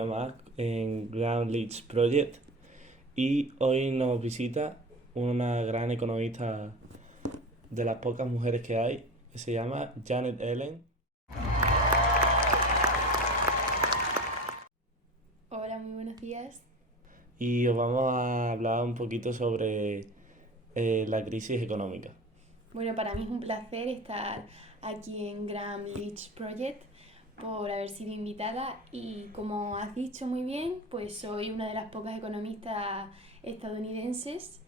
día más en Grand Leach Project y hoy nos visita una gran economista de las pocas mujeres que hay, que se llama Janet Yellen. Hola, muy buenos días. Y os vamos a hablar un poquito sobre la crisis económica. Bueno, para mí es un placer estar aquí en Graham Leach Project por haber sido invitada y como has dicho muy bien, pues soy una de las pocas economistas estadounidenses.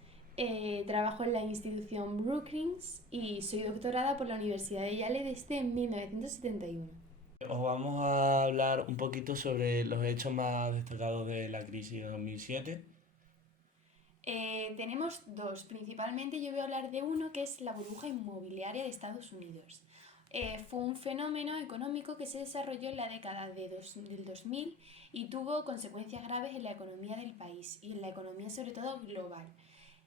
Trabajo en la institución Brookings y soy doctorada por la Universidad de Yale desde 1971. Os vamos a hablar un poquito sobre los hechos más destacados de la crisis de 2007. Tenemos dos, principalmente yo voy a hablar de uno que es la burbuja inmobiliaria de Estados Unidos. Fue un fenómeno económico que se desarrolló en la década del 2000 y tuvo consecuencias graves en la economía del país y en la economía sobre todo global.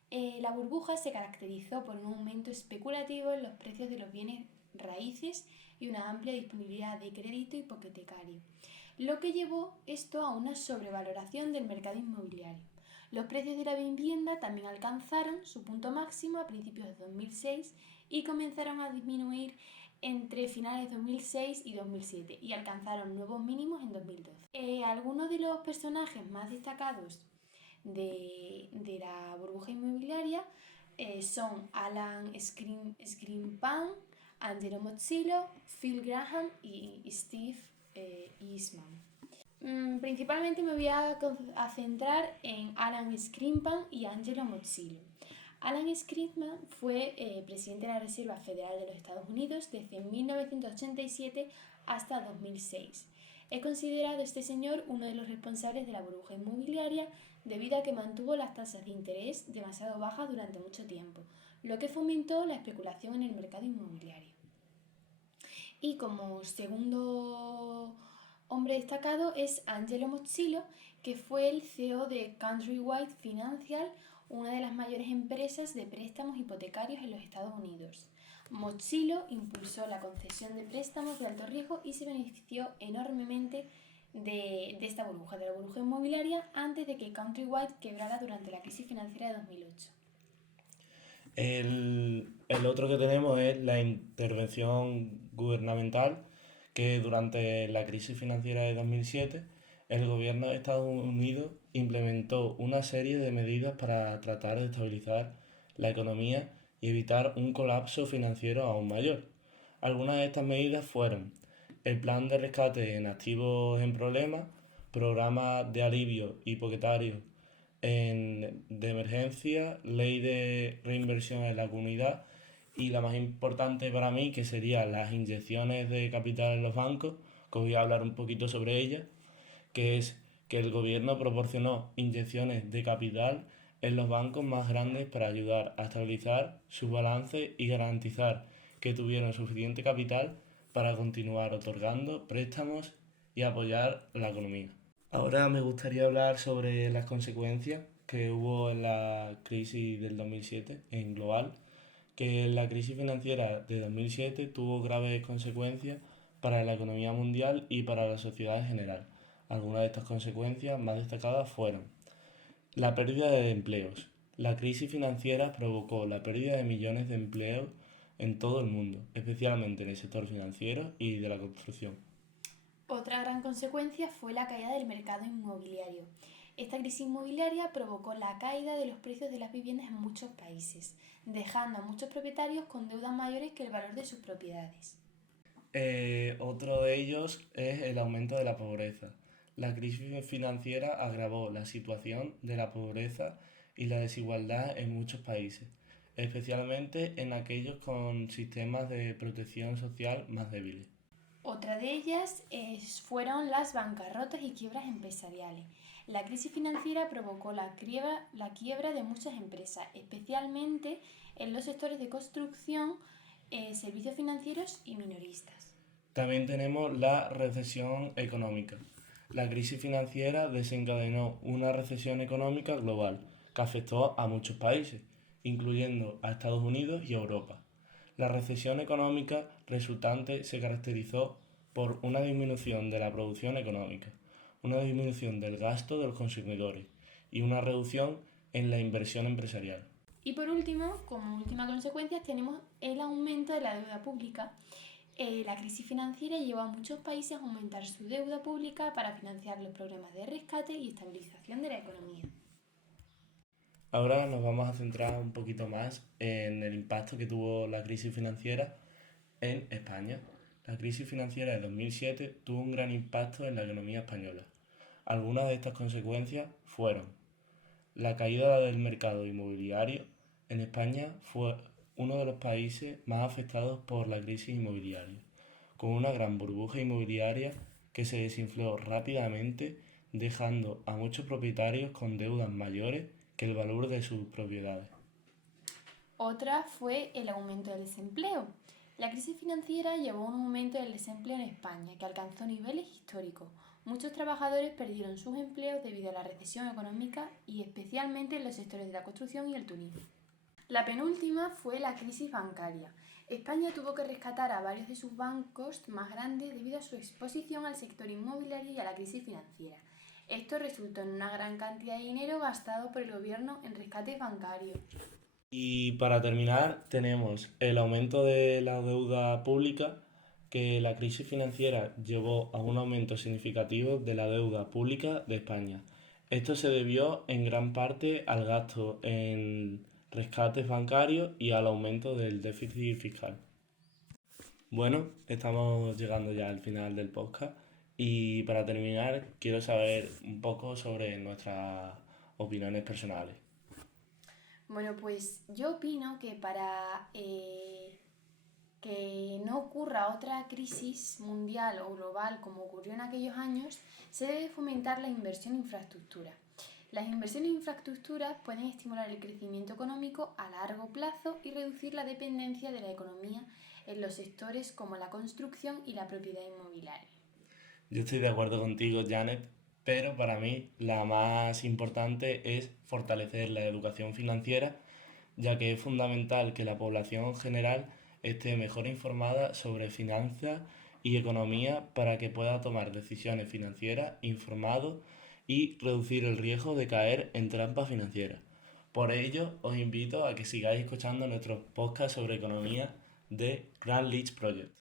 La burbuja se caracterizó por un aumento especulativo en los precios de los bienes raíces y una amplia disponibilidad de crédito hipotecario, lo que llevó esto a una sobrevaloración del mercado inmobiliario. Los precios de la vivienda también alcanzaron su punto máximo a principios de 2006 y comenzaron a disminuir entre finales de 2006 y 2007 y alcanzaron nuevos mínimos en 2012. Algunos de los personajes más destacados de la burbuja inmobiliaria son Alan Greenspan, Angelo Mozzillo, Phil Graham y Steve Eastman. Principalmente me voy a centrar en Alan Greenspan y Angelo Mozzillo. Alan Greenspan fue presidente de la Reserva Federal de los Estados Unidos desde 1987 hasta 2006. Es considerado este señor uno de los responsables de la burbuja inmobiliaria debido a que mantuvo las tasas de interés demasiado bajas durante mucho tiempo, lo que fomentó la especulación en el mercado inmobiliario. Y como segundo hombre destacado es Angelo Mozzillo, que fue el CEO de Countrywide Financial, una de las mayores empresas de préstamos hipotecarios en los Estados Unidos. Mozzillo impulsó la concesión de préstamos de alto riesgo y se benefició enormemente de esta burbuja, de la burbuja inmobiliaria, antes de que Countrywide quebrara durante la crisis financiera de 2008. El otro que tenemos es la intervención gubernamental, que durante la crisis financiera de 2007 el gobierno de Estados Unidos implementó una serie de medidas para tratar de estabilizar la economía y evitar un colapso financiero aún mayor. Algunas de estas medidas fueron el plan de rescate en activos en problemas, programas de alivio hipotecario de emergencia, ley de reinversión en la comunidad y la más importante para mí, que serían las inyecciones de capital en los bancos, que os voy a hablar un poquito sobre ellas, que es que el gobierno proporcionó inyecciones de capital en los bancos más grandes para ayudar a estabilizar sus balances y garantizar que tuvieran suficiente capital para continuar otorgando préstamos y apoyar la economía. Ahora me gustaría hablar sobre las consecuencias que hubo en la crisis del 2007 en global, que la crisis financiera de 2007 tuvo graves consecuencias para la economía mundial y para la sociedad en general. Algunas de estas consecuencias más destacadas fueron la pérdida de empleos. La crisis financiera provocó la pérdida de millones de empleos en todo el mundo, especialmente en el sector financiero y de la construcción. Otra gran consecuencia fue la caída del mercado inmobiliario. Esta crisis inmobiliaria provocó la caída de los precios de las viviendas en muchos países, dejando a muchos propietarios con deudas mayores que el valor de sus propiedades. Otro de ellos es el aumento de la pobreza. La crisis financiera agravó la situación de la pobreza y la desigualdad en muchos países, especialmente en aquellos con sistemas de protección social más débiles. Otra de ellas fueron las bancarrotas y quiebras empresariales. La crisis financiera provocó la quiebra de muchas empresas, especialmente en los sectores de construcción, servicios financieros y minoristas. También tenemos la recesión económica. La crisis financiera desencadenó una recesión económica global que afectó a muchos países, incluyendo a Estados Unidos y Europa. La recesión económica resultante se caracterizó por una disminución de la producción económica, una disminución del gasto de los consumidores y una reducción en la inversión empresarial. Y por último, como última consecuencia, tenemos el aumento de la deuda pública. La crisis financiera llevó a muchos países a aumentar su deuda pública para financiar los programas de rescate y estabilización de la economía. Ahora nos vamos a centrar un poquito más en el impacto que tuvo la crisis financiera en España. La crisis financiera de 2007 tuvo un gran impacto en la economía española. Algunas de estas consecuencias fueron la caída del mercado inmobiliario. En España fue uno de los países más afectados por la crisis inmobiliaria, con una gran burbuja inmobiliaria que se desinfló rápidamente, dejando a muchos propietarios con deudas mayores que el valor de sus propiedades. Otra fue el aumento del desempleo. La crisis financiera llevó a un aumento del desempleo en España, que alcanzó niveles históricos. Muchos trabajadores perdieron sus empleos debido a la recesión económica y especialmente en los sectores de la construcción y el turismo. La penúltima fue la crisis bancaria. España tuvo que rescatar a varios de sus bancos más grandes debido a su exposición al sector inmobiliario y a la crisis financiera. Esto resultó en una gran cantidad de dinero gastado por el gobierno en rescates bancarios. Y para terminar, tenemos el aumento de la deuda pública, que la crisis financiera llevó a un aumento significativo de la deuda pública de España. Esto se debió en gran parte al gasto en rescates bancarios y al aumento del déficit fiscal. Bueno, estamos llegando ya al final del podcast y para terminar quiero saber un poco sobre nuestras opiniones personales. Bueno, pues yo opino que para que no ocurra otra crisis mundial o global como ocurrió en aquellos años, se debe fomentar la inversión en infraestructura. Las inversiones en infraestructuras pueden estimular el crecimiento económico a largo plazo y reducir la dependencia de la economía en los sectores como la construcción y la propiedad inmobiliaria. Yo estoy de acuerdo contigo, Janet, pero para mí la más importante es fortalecer la educación financiera, ya que es fundamental que la población general esté mejor informada sobre finanzas y economía para que pueda tomar decisiones financieras informado y reducir el riesgo de caer en trampas financieras. Por ello, os invito a que sigáis escuchando nuestros podcasts sobre economía de Grand Leach Project.